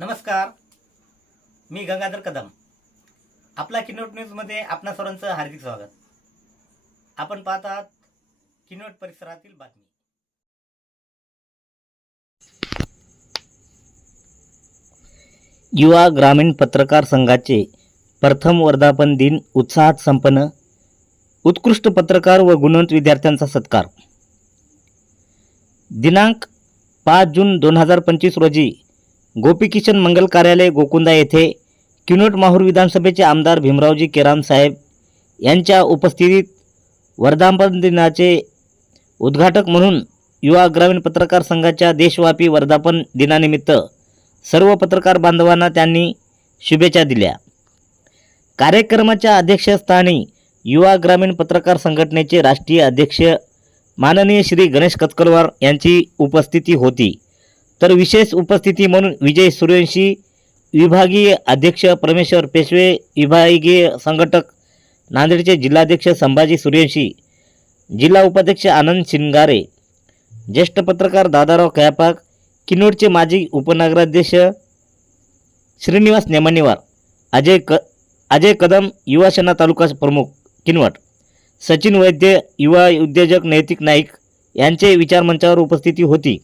नमस्कार. मी गंगाधर कदम. आपला किनोट न्यूजमध्ये आपणा सर्वांचं हार्दिक स्वागत. आपण पाहत आहात किनोट परिसरातील बातमी. युवा ग्रामीण पत्रकार संघाचे प्रथम वर्धापन दिन उत्साहात संपन्न उत्कृष्ट पत्रकार व गुणवंत विद्यार्थ्यांचा सत्कार. दिनांक पाच जून दोन हजार पंचवीस रोजी गोपीकिशन मंगल कार्यालय गोकुंदा येथे किनोट माहूर विधानसभेचे आमदार भीमरावजी केराम साहेब यांच्या उपस्थितीत वर्धापन दिनाचे उद्घाटक म्हणून युवा ग्रामीण पत्रकार संघाच्या देशव्यापी वर्धापन दिनानिमित्त सर्व पत्रकार बांधवांना त्यांनी शुभेच्छा दिल्या. कार्यक्रमाच्या अध्यक्षस्थानी युवा ग्रामीण पत्रकार संघटनेचे राष्ट्रीय अध्यक्ष माननीय श्री गणेश कतकलवार यांची उपस्थिती होती. तर विशेष उपस्थिती म्हणून विजय सूर्यवंशी विभागीय अध्यक्ष परमेश्वर पेशवे विभागीय संघटक नांदेडचे जिल्हाध्यक्ष संभाजी सूर्यवंशी जिल्हा उपाध्यक्ष आनंद शिंगारे ज्येष्ठ पत्रकार दादाराव कयापाक किनोडचे माजी उपनगराध्यक्ष श्रीनिवास नेमानीवार अजय क अजय कदम युवा सेना तालुका प्रमुख किनवट सचिन वैद्य युवा उद्योजक नैतिक नाईक यांचे विचारमंचावर उपस्थिती होती.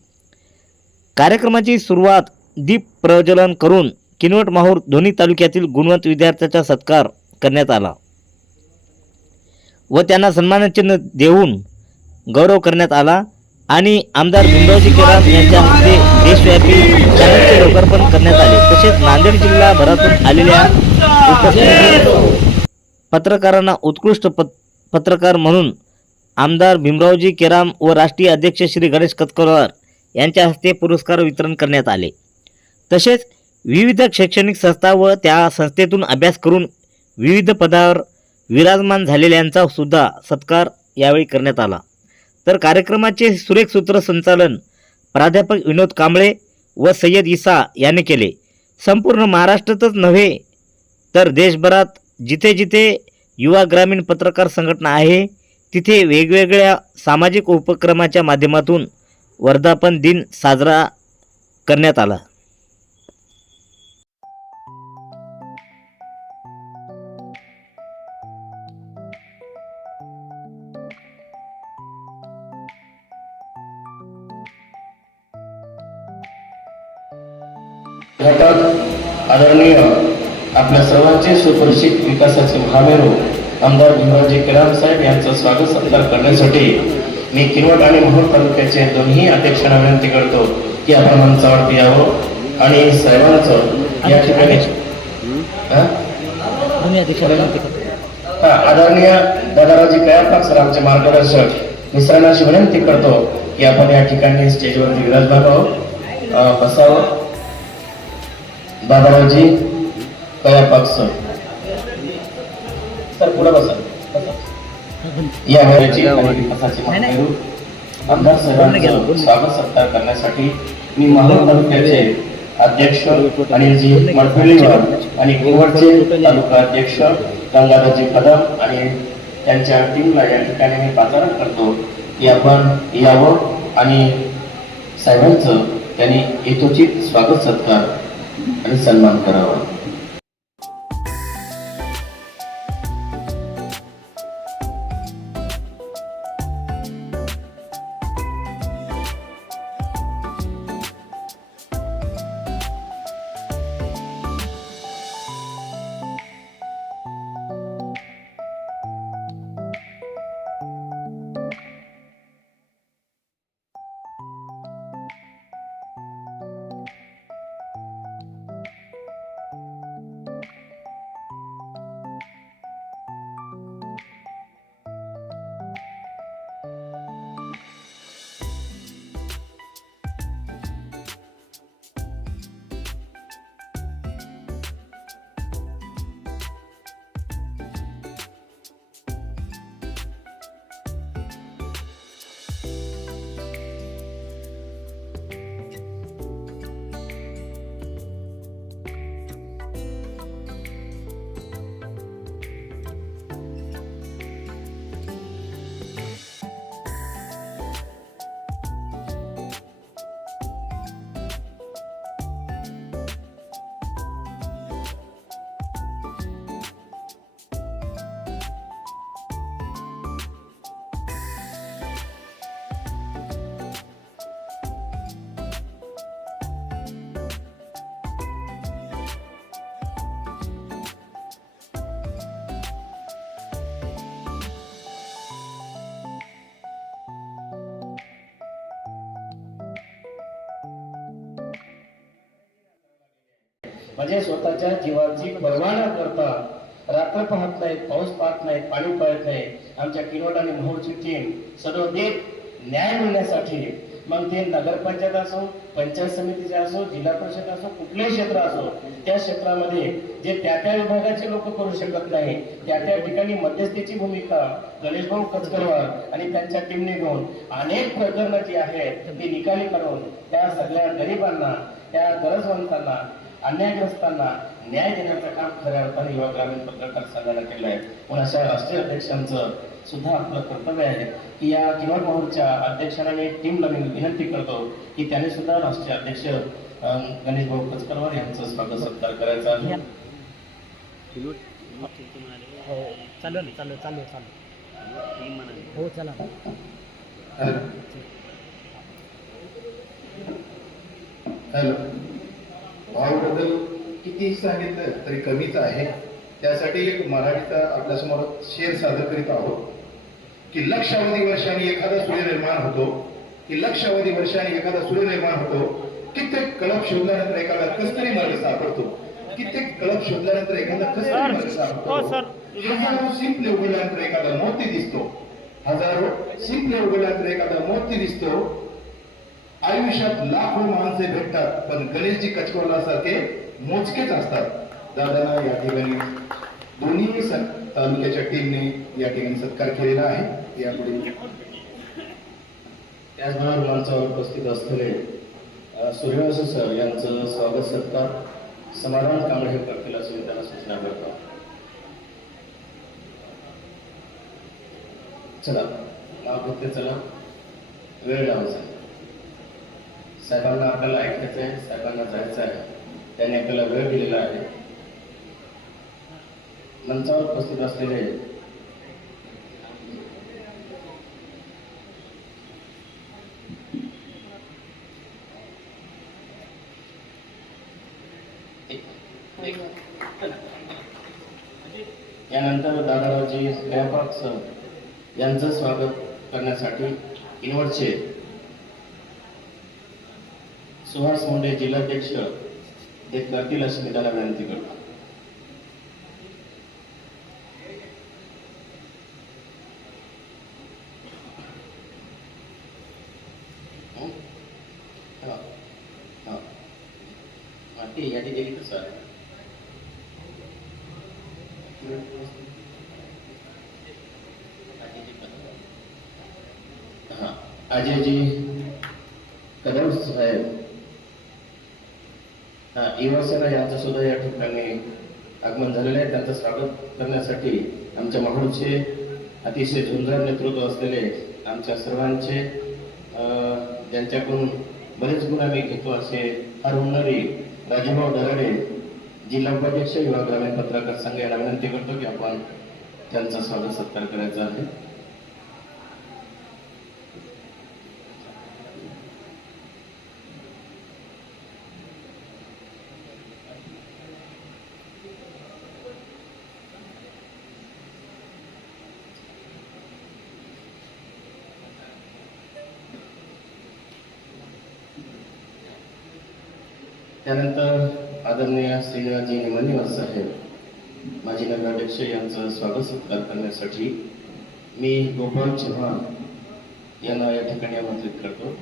कार्यक्रमाची सुरुवात दीप प्रज्वलन करून किनवट माहूर दोन्ही तालुक्यातील गुणवंत विद्यार्थ्याचा सत्कार करण्यात आला. व त्यांना सन्मानचिन्ह देऊन गौरव करण्यात आला आणि आमदार भीमरावजी केराम यांच्या हस्ते देशव्यापी चॅनलचे लोकार्पण करण्यात आले. तसेच नांदेड जिल्हा भरातून आलेल्या उपस्थित पत्रकारांना उत्कृष्ट पत पत्रकार म्हणून आमदार भीमरावजी केराम व राष्ट्रीय अध्यक्ष श्री गणेश कतकरवार यांच्या हस्ते पुरस्कार वितरण करण्यात आले. तसेच विविध शैक्षणिक संस्था व त्या संस्थेतून अभ्यास करून विविध पदावर विराजमान झालेल्यांचा सुद्धा सत्कार यावेळी करण्यात आला. तर कार्यक्रमाचे सुरेख सूत्रसंचालन प्राध्यापक विनोद कांबळे व सय्यद इसा यांनी केले. संपूर्ण महाराष्ट्रातच नव्हे तर देशभरात जिथे जिथे युवा ग्रामीण पत्रकार संघटना आहे तिथे वेगवेगळ्या सामाजिक उपक्रमाच्या माध्यमातून वर्धापन दिन साजरा करण्यात आला. घटक आदरणीय आपल्या सर्वांचे सुपरिचित विकासाचे महामेरू आमदार भीमरावजी केराम साहेब यांचं स्वागत सत्कार करण्यासाठी मी किनवट आणि मोहोळ तालुक्याचे दोन्ही अध्यक्षांना विनंती करतो की आपण मंचावरती यावं. आणि साहेबांचं या ठिकाणी आदरणीय दादारावजी कयापाक सर आमचे मार्गदर्शक मित्रांनाशी विनंती करतो की आपण या ठिकाणी स्टेजवरती विराजमान व्हावं बसावं. दादारावजी कयापाक सर. सर पुढे बसा. या वेळेची आमदार साहेबांचं स्वागत सत्कार करण्यासाठी मी माहूर तालुक्याचे अध्यक्ष अनिलजी मडफळीवर आणि किनवटचे तालुका अध्यक्ष गंगाधरजी कदम आणि त्यांच्या टीमला या ठिकाणी मी पाचारण करतो. की आपण यावं आणि साहेबांचं त्यांनी यथोचित स्वागत सत्कार आणि सन्मान करावा. म्हणजे स्वतःच्या जीवाची पर्वा न करता रात्र पाहत नाहीत पाऊस पाहत नाहीत पाणी पाहत नाही. आमच्या किनवट आणि मोहोळची टीम सदोदित न्याय मिळण्यासाठी मग ते नगरपंचायत असो पंचायत समितीचे असो जिल्हा परिषद असो कुठलेही क्षेत्र असो त्या क्षेत्रामध्ये जे त्या त्या विभागाचे लोक करू शकत नाही त्या त्या ठिकाणी मध्यस्थीची भूमिका गणेशभाऊ कचकरवार आणि त्यांच्या टीमने घेऊन अनेक प्रकरणं जी आहेत ती निकाली करून त्या सगळ्या गरिबांना त्या गरजवंतांना अन्यायग्रस्तांना न्याय देण्याचं काम खऱ्या अर्थाने युवा ग्रामीण पत्रकार संघानं केलं आहे. म्हणून अशा राष्ट्रीय अध्यक्षांचं सुद्धा आपलं कर्तव्य आहे की या किनवट मोहरच्या अध्यक्षांना मी टीमला मी विनंती करतो की त्याने सुद्धा राष्ट्रीय अध्यक्ष गणेश भाऊ कचकरवार यांचं स्वागत सत्कार करायचा आहे. हो. चालू ना चालू चालू चालू हो चला. हॅलो. भावाबद्दल किती सांगितलं तरी कमीच आहे. त्यासाठी एक मराठीचा आपल्यासमोर शेर सादर करीत आहोत. की लक्षावधी वर्षांनी एखादा सूर्य निर्माण होतो. की लक्षावधी वर्षांनी एखादा सूर्य निर्माण होतो. कित्येक कळप शोधल्यानंतर एखादा कस्तरी मार्ग सापडतो. कित्येक कळप शोधल्यानंतर एखादा कस्तरी मार्ग सापडतो. हजारो शिंपले उघडल्यानंतर एखादा मोती दिसतो. हजारो शिंपले उघडल्यानंतर एखादा मोती दिसतो. आयुष्यात लाखो माणसे भेटतात पण गणेशजी कचकोलासारखे मोजकेच असतात. दादाला या ठिकाणी दोन्ही तालुक्याच्या टीमने या ठिकाणी सत्कार केलेला आहे. यापुढे त्याचबरोबर मंचावर उपस्थित असलेले अ, सर यांचं स्वागत सत्कार समाधान कांबळे करतील असून त्यांना सूचना करतो. चला नाव चला. वेळ लावायचा साहेबांना आपल्याला ऐकायचं आहे साहेबांना जायचं आहे. त्यांनी आपल्याला वेळ दिलेला आहे. मंचावर उपस्थित असलेले यानंतर दादारावजी सर यांचं स्वागत करण्यासाठी इनवडचे सुहास मुंडे जिल्हाध्यक्ष हे करतील अशी मी त्याला विनंती करतो हं? हा. हा. हा, अजयजी कदम साहेब युवासेना यांचं सुद्धा या ठिकाणी आगमन झालेलं आहे. त्यांचं स्वागत करण्यासाठी आमच्या माहूरचे अतिशय झुंजार नेतृत्व असलेले आमच्या सर्वांचे अं, ज्यांच्याकडून बरेच गुण आम्ही घेतो असे हर होणारी राजूभाऊ दराडे जिल्हा उपाध्यक्ष युवा ग्रामीण पत्रकार संघ यांना विनंती करतो की आपण त्यांचा स्वागत सत्कार करायचा आहे. त्यानंतर आदरणीय श्रीराजी निमणीवर साहेब माजी नगराध्यक्ष यांचं स्वागत सत्कार करण्यासाठी मी गोपाल चव्हाण यांना या ठिकाणी आमंत्रित करतो.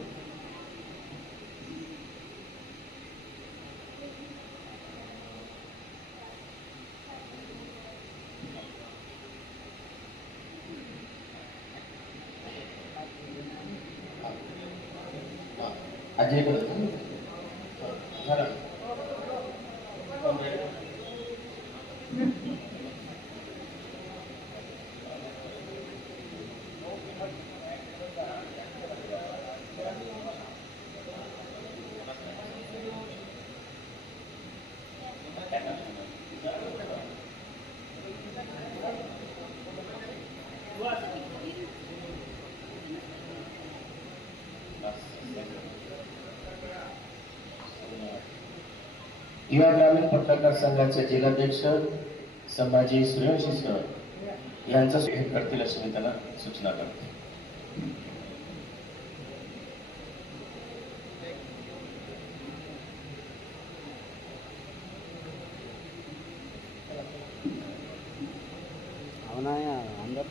जिल्हा ग्रामीण पत्रकार संघाचे जिल्हाध्यक्ष संभाजी सूर्यवंशी सर यांचा हे करतील अशी मी त्यांना सूचना करतो. भावना अंदर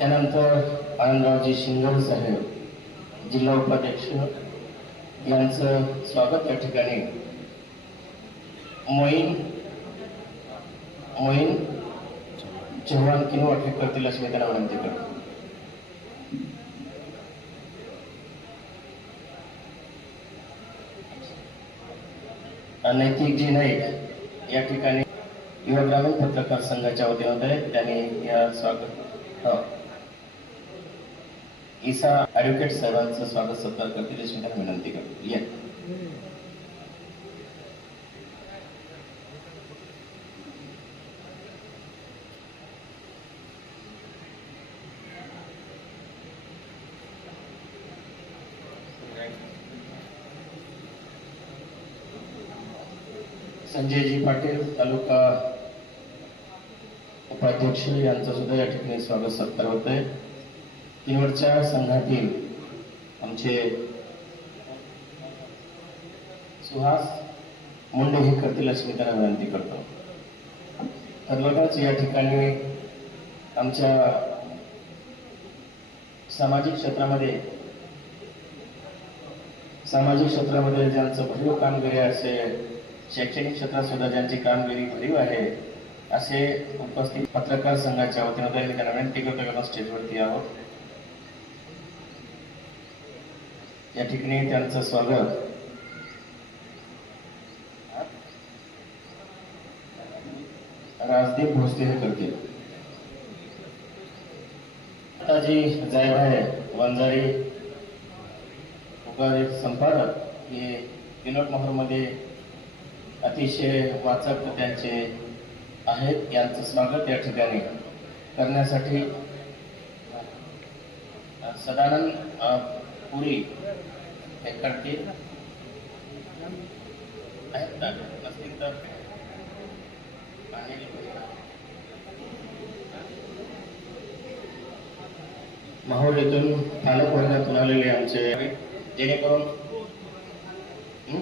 त्यानंतर आनंदरावजी शिंगल साहेब जिल्हा उपाध्यक्ष यांचं स्वागत या ठिकाणी. मोईन मोईन चव्हाण किंवा अटक करतील अशी मी त्यांना विनंती करतो. नैतिक जी नाईक या ठिकाणी युवा ग्रामीण पत्रकार संघाच्या वतीनं त्यांनी या स्वागत हो. ईसा साहेबांचं स्वागत सत्कार करतील मी त्यांना विनंती करतो या संजयजी पाटील तालुका उपाध्यक्ष, यांचं सुद्धा स्वागत सत्कार होत आहे किनवटच्या संघातील आमचे सुहास मुंडे हे करतील अशी मी त्यांना विनंती करतो. तर बघाच या ठिकाणी आमच्या सामाजिक क्षेत्रामध्ये सामाजिक क्षेत्रामध्ये ज्यांचं भरीव कामगिरी असेल शैक्षणिक क्षेत्रात सुद्धा ज्यांची कामगिरी भरीव आहे असे उपस्थित पत्रकार संघाच्या वतीनं त्यांनी त्यांना विनंती करतो की आपण स्टेजवरती यावं. या ठिकाणी त्यांचं स्वागत. राजदीप भोसले हे करतील. आता जी आहे वंजारी उगारी संपादक हे विनोद मोहरमध्ये अतिशय वाचक त्यांचे आहेत. यांचं स्वागत या ठिकाणी करण्यासाठी सदानंद पुरी हे करतील आहेत ना? नसतील तर अनिल भुईया. माहोल येथून पालक वर्गातून आलेले आमचे जेणेकरून हं?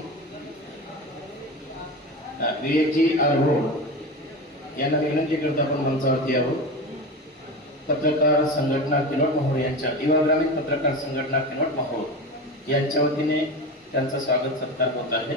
अ, विवेकजी आर रोड यांना विनंती करतो आपण मंचावरती आहोत पत्रकार संघटना किनोट महोर यांच्या युवा ग्रामीण पत्रकार संघटना किनोट महोर यांच्या वतीने त्यांचा स्वागत सत्कार होत आहे.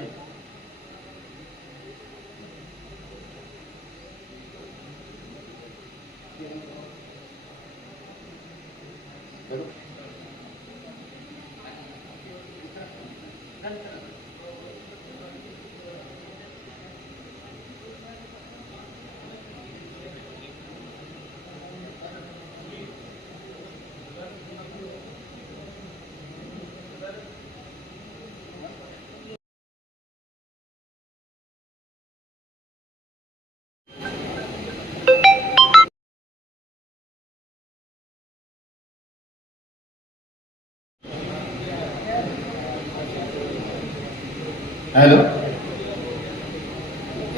हॅलो.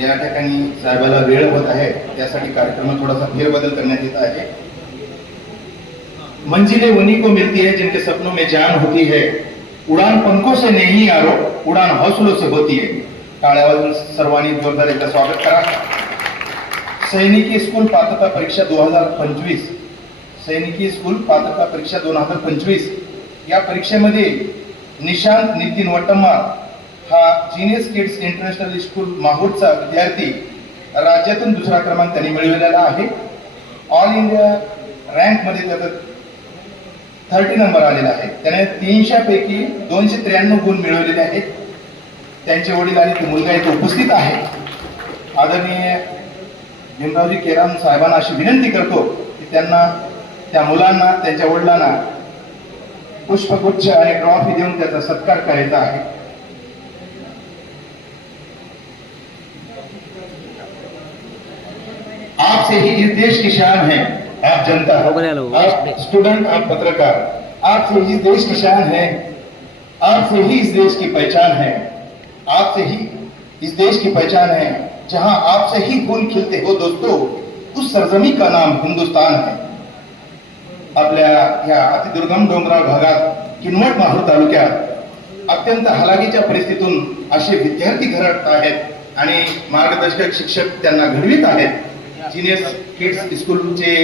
या ठिकाणी साहेबाला वेळ होत आहे. त्यासाठी कार्यक्रमात थोडासा फेरबदल करण्यात येत आहे. मंजिलें उन्हीं को मिलती है, जिनके सपनों में जान होती है। उड़ान पंखों से नहीं यारो उड़ान हौसलों से होती है। टाळ्या सर्वांनी जोरदार एकदा स्वागत करा. सैनिकी स्कूल पात्रता परीक्षा दोन हज़ार पंचवीस. सैनिकी स्कूल पात्रता परीक्षा दोन हज़ार पंचवीस. या परीक्षेमध्ये निशांत नितीन वटम्मा हा जिनियस किड्स इंटरनॅशनल स्कूल माहूरचा विद्यार्थी राज्यातून दुसरा क्रमांक त्यांनी मिळवलेला आहे. ऑल इंडिया रँकमध्ये त्याचा थर्टी नंबर आलेला आहे. त्याने तीनशेपैकी दोनशे त्र्याण्णव गुण मिळवलेले आहेत. त्यांचे वडील आणि तो मुलगा इथे उपस्थित आहे. आदरणीय भीमरावजी केराम साहेबांना अशी विनंती करतो की त्यांना त्या मुलांना त्यांच्या वडिलांना पुष्पगुच्छ आणि ट्रॉफी देऊन त्याचा सत्कार करायचा आहे. आपसे ही इस देश की शान है आप जनता आप स्टूडेंट आप पत्रकार आपसे ही इस देश की शान है आपसे ही इस देश की पहचान है आपसे ही इस देश की पहचान है जहां आपसे ही खून खिलते हो दोस्तों उस सरजमी का नाम हिंदुस्तान है। आपल्या या अतिदुर्गम डोंगराळ भागात किनवट माहूर तालुक्यात अत्यंत हलाखीच्या परिस्थितीतून असे विद्यार्थी घडत आहेत आणि मार्गदर्शक शिक्षक त्यांना घडवित आहेत. जिनेस किड्स स्कूलचे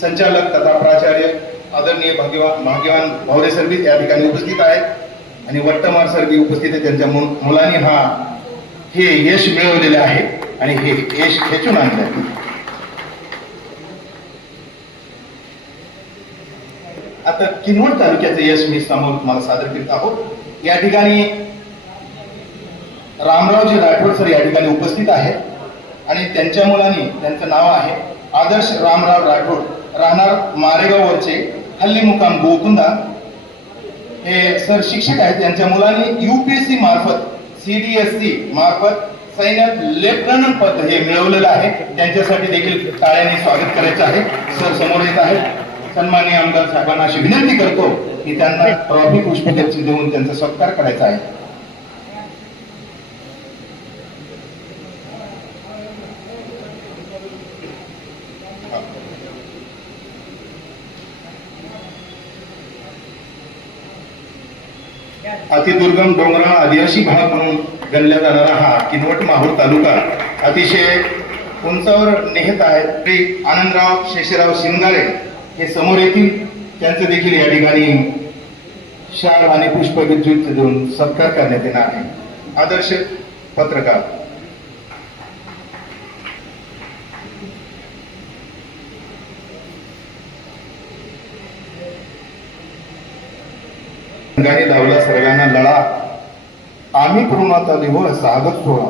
संचालक तथा प्राचार्य आदरणीय भाग्यवान भाग्यवान भावरे सर्विस या ठिकाणी उपस्थित आहेत. आणि वट्टमार सर बी उपस्थित आहेत. त्यांच्या मुलांनी हा हे यश मिळवलेले आहे. आणि हे यश खेचून आणलं आहे. आता किनवट तालुक्याचं यश मी समोर तुम्हाला सादर करीत आहोत. या ठिकाणी रामरावजी राठोड सर या ठिकाणी उपस्थित आहेत. आणि त्यांच्या मुलांनी त्यांचं नाव आहे आदर्श रामराव राठोड. राहणार मारेगाववरचे हल्ली मुकाम गोकुंदा. हे सर शिक्षक आहेत त्यांच्या मुलांनी युपीएससी मार्फत सीडीएससी मार्फत सैन्यात लेफ्टनंट पद हे मिळवलेलं आहे. त्यांच्यासाठी देखील टाळ्यांनी स्वागत करायचं आहे. सर समोर येत आहे सन्माननीय आमदार साहेबांना अशी विनंती करतो की त्यांना ट्रॉफी पुष्पगुच्छ देऊन त्यांचा सत्कार करायचा आहे. अतिदुर्गम डोंगराळ आदिवासी भाग म्हणून गणल्या जाणारा हा किनवट माहूर तालुका. अतिशय उंचावर नेहत आहेत श्री आनंदराव शेषराव शिंगारे. हे समोर येतील. त्यांचं देखील या ठिकाणी शाळ आणि पुष्पगुच्छ देऊन सत्कार करण्यात येणार आहे. आदर्श पत्रकार. गाणी आम्ही पूर्णाचा लिहो सागत सोहळा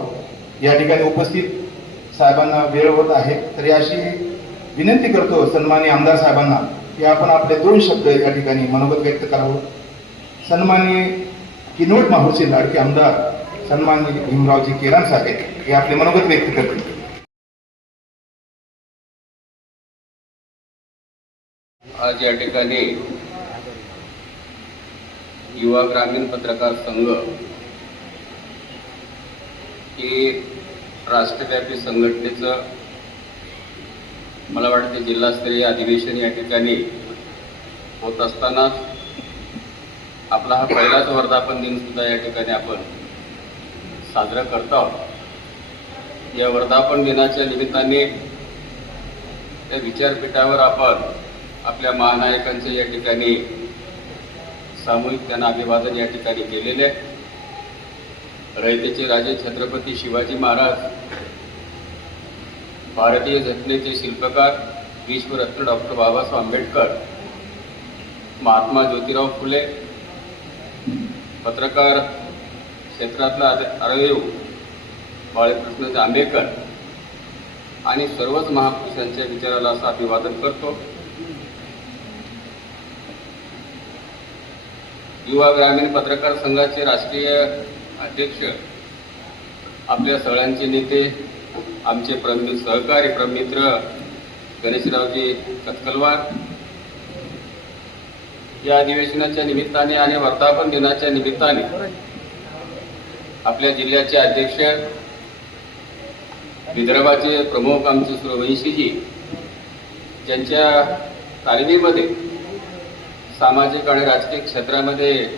या ठिकाणी उपस्थित साहेबांना वेळ होत आहे. तरी अशी विनंती करतो सन्मानी आमदार साहेबांना की आपण आपले दोन शब्द या ठिकाणी मनोगत व्यक्त करावं. सन्मानी किनोट माहूरचे लाडके आमदार सन्माननीय भीमरावजी केरान साहेब हे आपले मनोगत व्यक्त करतील. आज या ठिकाणी युवा ग्रामीण पत्रकार संघ ही राष्ट्रव्यापी संघटनेचं मला वाटते जिल्हास्तरीय अधिवेशन या ठिकाणी होत असतानाच आपला हा पहिलाच वर्धापन दिन सुद्धा या ठिकाणी आपण साजरा करतो आहोत. या वर्धापन दिनाच्या निमित्ताने त्या विचारपीठावर आपण आपल्या महानायकांचं या ठिकाणी सामूहिक त्यांना अभिवादन या ठिकाणी केलेले आहे. रयतेचे राजे छत्रपती शिवाजी महाराज भारतीय घटनेचे शिल्पकार विश्वरत्न डॉक्टर बाबासाहेब आंबेडकर महात्मा ज्योतिराव फुले पत्रकार क्षेत्रातला अरविव बाळकृष्ण जांभेकर आणि सर्वच महापुरुषांच्या विचाराला असं अभिवादन करतो. युवा ग्रामीण पत्रकार संघाचे राष्ट्रीय अध्यक्ष आपल्या सगळ्यांचे नेते आमचे प्रमि सहकारी प्रमित्र गणेशरावजी कचकलवार या अधिवेशनाच्या निमित्ताने आणि वर्धापन दिनाच्या निमित्ताने आपल्या जिल्ह्याचे अध्यक्ष विदर्भाचे प्रमुख आमचे सुरवंशीजी ज्यांच्या तालमीमध्ये सामाजिक आणि राजकीय क्षेत्रामध्ये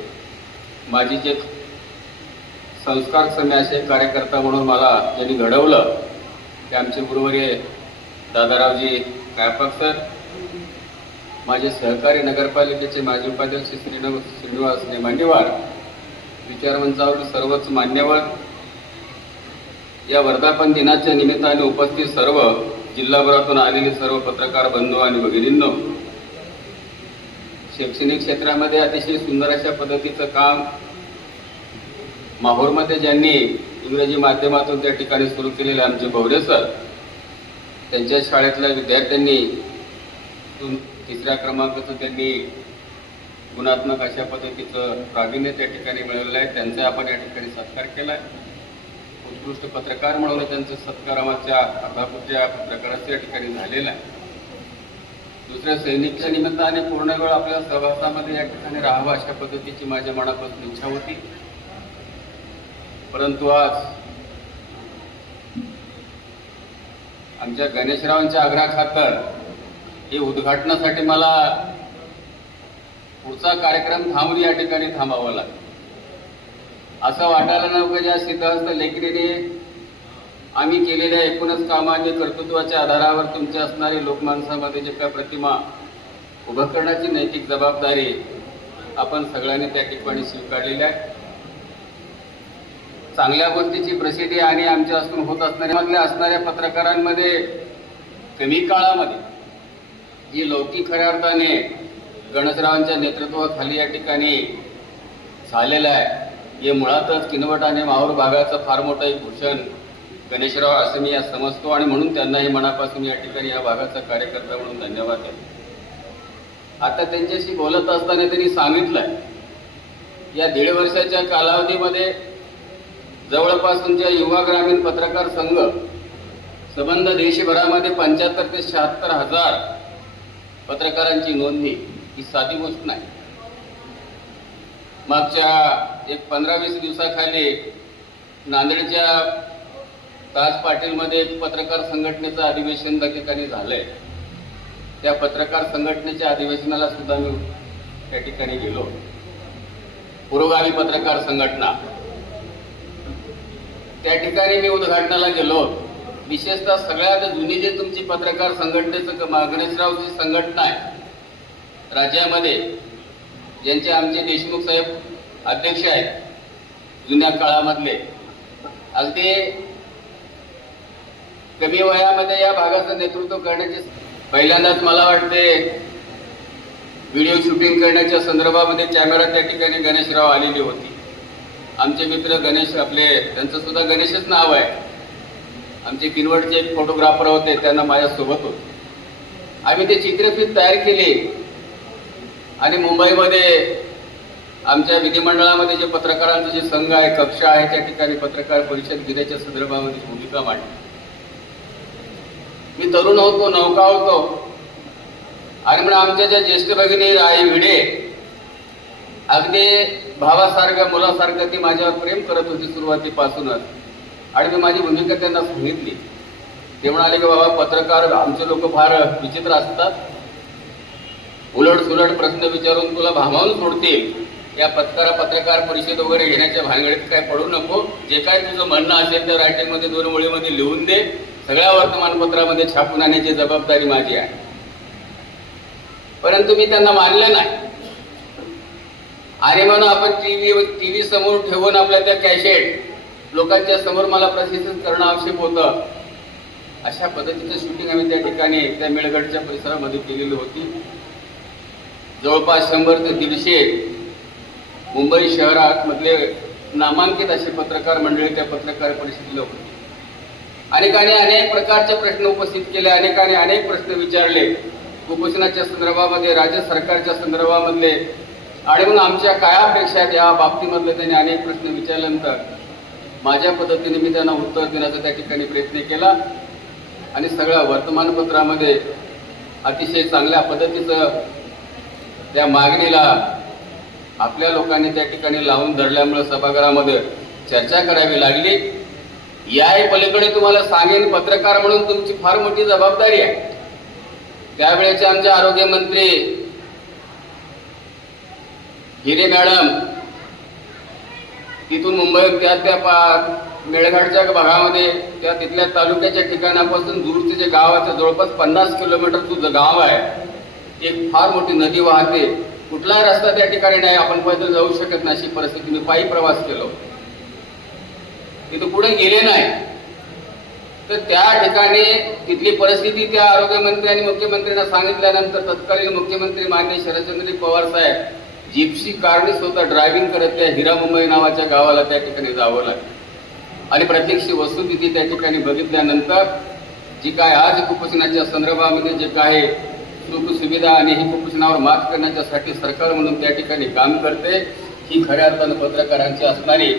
माझी जे संस्कार समी कार्यकर्ता म्हणून मला ज्यांनी घडवलं ते आमचे गुरुवर्य दादारावजी कायपाक सर माझे सहकारी नगरपालिकेचे माजी उपाध्यक्ष श्रीनव श्रीनिवास नेमांडेवार विचारमंचावर सर्वच मान्यवर या वर्धापन दिनाच्या निमित्ताने उपस्थित सर्व जिल्हाभरातून आलेले सर्व पत्रकार बंधू आणि भगिनींनो शैक्षणिक क्षेत्रामध्ये अतिशय सुंदर अशा पद्धतीचं काम माहूरमध्ये ज्यांनी इंग्रजी माध्यमातून त्या ठिकाणी सुरू केलेले आमचे भवरे सर त्यांच्या शाळेतल्या विद्यार्थ्यांनी तिसऱ्या क्रमांकाचं त्यांनी गुणात्मक अशा पद्धतीचं प्रावीण्य त्या ठिकाणी मिळवलेलं आहे. त्यांचा आपण या ठिकाणी सत्कार केला आहे. उत्कृष्ट पत्रकार म्हणून त्यांचं सत्कार आमच्या अर्धापूरच्या पत्रकाराचं या ठिकाणी झालेला आहे. दुसऱ्या सैनिकच्या निमित्ताने पूर्ण वेळ आपल्या सहवासामध्ये या ठिकाणी राहावं अशा पद्धतीची माझ्या मनापासून इच्छा होती. परंतु आज आमच्या गणेशरावांच्या आग्रहाखातर हे उद्घाटनासाठी मला पुढचा कार्यक्रम थांबून या ठिकाणी थांबावा लागला. असं वाटायला नव्हतं ज्या सिद्धहस्त लेखणीने आम्ही केलेल्या एकूणच कामाने कर्तृत्वाच्या आधारावर तुमच्या असणारी लोकमानसामध्ये जे काय प्रतिमा उभं करण्याची नैतिक जबाबदारी आपण सगळ्यांनी त्या ठिकाणी स्वीकारलेली आहे. चांगल्या गोष्टीची प्रसिद्धी आणि आमच्या असून होत असणाऱ्या मधल्या असणाऱ्या पत्रकारांमध्ये कमी काळामध्ये जी लौकिक खऱ्या अर्थाने गणेशरावांच्या नेतृत्वाखाली या ठिकाणी झालेलं आहे हे मुळातच किनवट आणि माहूर भागाचं फार मोठं एक भूषण गणेशराव असं मी समजतो आणि म्हणून त्यांनाही मनापासून या ठिकाणी या भागाचा कार्यकर्ता म्हणून धन्यवाद आहे. आता त्यांच्याशी बोलत असताना त्यांनी सांगितलंय या दीड वर्षाच्या कालावधीमध्ये जवळपास तुमच्या युवा ग्रामीण पत्रकार संघ संबंध देशभरामध्ये पंच्याहत्तर ते शहात्तर हजार पत्रकारांची नोंदणी ही साधी गोष्ट नाही. मागच्या एक पंधरा वीस दिवसाखाली नांदेडच्या ताज पाटीलमध्ये एक पत्रकार संघटनेचं अधिवेशन त्या ठिकाणी झालंय. त्या पत्रकार संघटनेच्या अधिवेशनाला सुद्धा मी त्या ठिकाणी गेलो. पुरोगामी पत्रकार संघटना. त्या ठिकाणी मी उद्घाटनाला गेलो विशेषतः सगळ्यात जुनी जी तुमची पत्रकार संघटनेचं गणेशरावची संघटना आहे राज्यामध्ये ज्यांचे आमचे देशमुख साहेब अध्यक्ष आहेत जुन्या काळामधले. अगदी कमी वयामध्ये या भागाचं नेतृत्व करण्याचे पहिल्यांदाच मला वाटते व्हिडिओ शूटिंग करण्याच्या संदर्भामध्ये कॅमेरा त्या ठिकाणी गणेशराव आलेली होती. आमचे मित्र गणेश आपले त्यांचं सुद्धा गणेशच नाव आहे. आमचे किनवटचे एक फोटोग्राफर होते त्यांना माझ्यासोबत होते. आम्ही ते चित्रफित तयार केली. आणि मुंबईमध्ये आमच्या विधिमंडळामध्ये जे पत्रकारांचा जे संघ आहे कक्षा आहे त्या ठिकाणी पत्रकार परिषद घेण्याच्या संदर्भामध्ये भूमिका मांडली. मी तरुण होतो नौका होतो. आणि म्हणून आमच्या ज्या ज्येष्ठ भगिनी आई भिडे अगदी भावासारखं मुलासारखं ती माझ्यावर प्रेम करत होती सुरुवातीपासूनच. आणि मी माझी भूमिका त्यांना सांगितली. ते म्हणाले की बाबा पत्रकार आमचे लोक फार विचित्र असतात. उलट सुलट प्रश्न विचारून तुला भामावून सोडतील. या पत्रकार पत्रकार परिषद वगैरे घेण्याच्या भानगडीत काय पडू नको. जे काय तुझं म्हणणं असेल तर रायटिंगमध्ये दोन ओळीमध्ये लिहून दे. सगळ्या वर्तमानपत्रामध्ये छापून आणण्याची जबाबदारी माझी आहे. परंतु मी त्यांना मानलं नाही. आणि म्हणून आपण टीव्ही टीव्ही समोर ठेवून आपल्या त्या कॅशेट लोकांच्या समोर मला प्रशिक्षण करणं आवश्यक होतं. अशा पद्धतीचं शूटिंग आम्ही त्या ठिकाणी त्या मेळगडच्या परिसरामध्ये केलेली होती. जवळपास शंभर ते दीडशे मुंबई शहरात मधले नामांकित असे पत्रकार मंडळी त्या पत्रकार परिषदेला होती. अनेकांनी अनेक प्रकारचे प्रश्न उपस्थित केले अनेकांनी अनेक प्रश्न विचारले. कुपोषणाच्या संदर्भामध्ये राज्य सरकारच्या संदर्भामधले आणि मग आमच्या काय अपेक्षा आहेत या बाबतीमधले त्यांनी अनेक प्रश्न विचारल्यानंतर माझ्या पद्धतीने मी त्यांना उत्तर देण्याचा त्या ठिकाणी प्रयत्न केला. आणि सगळ्या वर्तमानपत्रामध्ये अतिशय चांगल्या पद्धतीचं त्या मागणीला आपल्या लोकांनी त्या ठिकाणी लावून धरल्यामुळे सभागृहामध्ये चर्चा करावी लागली. याही पलीकडे तुम्हाला सांगेन पत्रकार म्हणून तुमची फार मोठी जबाबदारी आहे. त्यावेळेचे आमचे आरोग्यमंत्री हिरे मॅडम तिथून मुंबई त्या त्या पा- मेळघाटच्या भागामध्ये त्या तिथल्या तालुक्याच्या ठिकाणापासून दूरचे जे गाव आहे ते जवळपास पन्नास किलोमीटर तुझं गाव आहे. एक फार मोठी नदी वाहते. कुठलाही रस्ता त्या ठिकाणी नाही. आपण पैदल जाऊ शकत नाही अशी परिस्थिती. मी पायी प्रवास केलो. तिथं पुढे गेले नाही. तर त्या ठिकाणी तिथली परिस्थिती त्या आरोग्यमंत्री आणि मुख्यमंत्र्यांना सांगितल्यानंतर तत्कालीन मुख्यमंत्री माननीय शरदचंद्र पवार साहेब जिप्सी कारने स्वतः ड्रायव्हिंग करत त्या हिरा मुंबई नावाच्या गावाला त्या ठिकाणी जावं लागलं. आणि प्रत्यक्ष वस्तुस्थिती त्या ठिकाणी बघितल्यानंतर जी काय आज कुपोषणाच्या संदर्भामध्ये जे काय सुख सुविधा आणि ही कुपोषणावर मात करण्याच्यासाठी सरकार म्हणून त्या ठिकाणी काम करते ही खऱ्या अर्थानं पत्रकारांची असणारी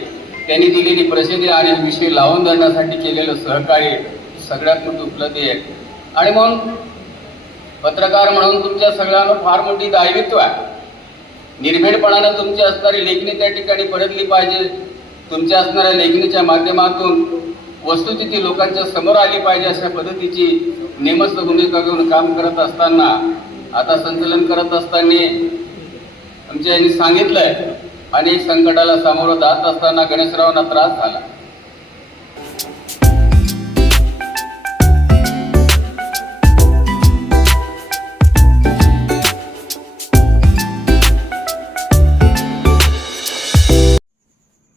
त्यांनी दिलेली प्रसिद्धी आणि विषय लावून धरण्यासाठी केलेलं सहकार्य सगळ्यात मोठी उपलब्धी आहे. आणि मग पत्रकार म्हणून तुमच्या सगळ्यांना फार मोठी दायित्व आहे. निर्भीडपणानं तुमची असणारी लेखणी त्या ठिकाणी परतली पाहिजे. तुमच्या असणाऱ्या लेखणीच्या माध्यमातून वस्तुस्थिती लोकांच्या समोर आली पाहिजे अशा पद्धतीची नेमस्त भूमिका घेऊन काम करत असताना आता संकलन करत असताना आमच्या यांनी सांगितलंय अनेक संकटाला सामोरं जात असताना गणेशरावांना त्रास झाला.